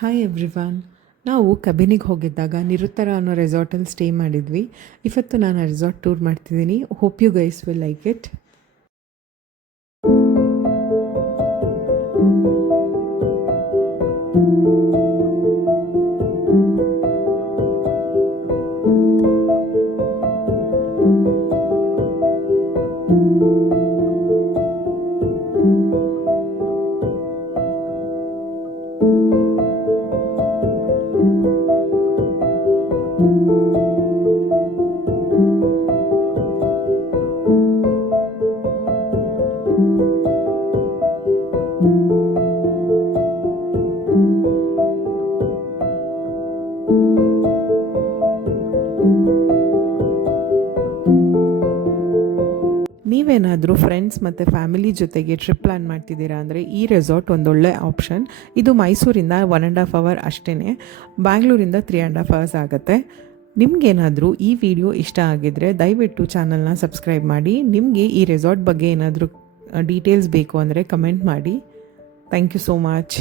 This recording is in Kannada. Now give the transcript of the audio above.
Hi everyone. ನಾವು ಕಬಿನಿಗೆ ಹೋಗಿದ್ದಾಗ ನಿರುತ್ತರ ಅನ್ನೋ ರೆಸಾರ್ಟಲ್ಲಿ ಸ್ಟೇ ಮಾಡಿದ್ವಿ. ಇವತ್ತು ನಾನು ಆ ರೆಸಾರ್ಟ್ ಟೂರ್ ಮಾಡ್ತಿದ್ದೀನಿ. Hope you guys will like it. ನೀವೇನಾದರೂ ಫ್ರೆಂಡ್ಸ್ ಮತ್ತು ಫ್ಯಾಮಿಲಿ ಜೊತೆಗೆ ಟ್ರಿಪ್ ಪ್ಲ್ಯಾನ್ ಮಾಡ್ತಿದ್ದೀರಾ ಅಂದರೆ ಈ ರೆಸಾರ್ಟ್ ಒಂದೊಳ್ಳೆ ಆಪ್ಷನ್. ಇದು ಮೈಸೂರಿಂದ 1.5 ಅವರ್ ಅಷ್ಟೇ, ಬ್ಯಾಂಗ್ಳೂರಿಂದ 3.5 ಅವರ್ಸ್ ಆಗುತ್ತೆ. ನಿಮಗೇನಾದರೂ ಈ ವಿಡಿಯೋ ಇಷ್ಟ ಆಗಿದ್ದರೆ ದಯವಿಟ್ಟು ಚಾನಲ್ನ ಸಬ್ಸ್ಕ್ರೈಬ್ ಮಾಡಿ. ನಿಮಗೆ ಈ ರೆಸಾರ್ಟ್ ಬಗ್ಗೆ ಏನಾದರೂ ಡೀಟೇಲ್ಸ್ ಬೇಕು ಅಂದರೆ ಕಮೆಂಟ್ ಮಾಡಿ. Thank you so much.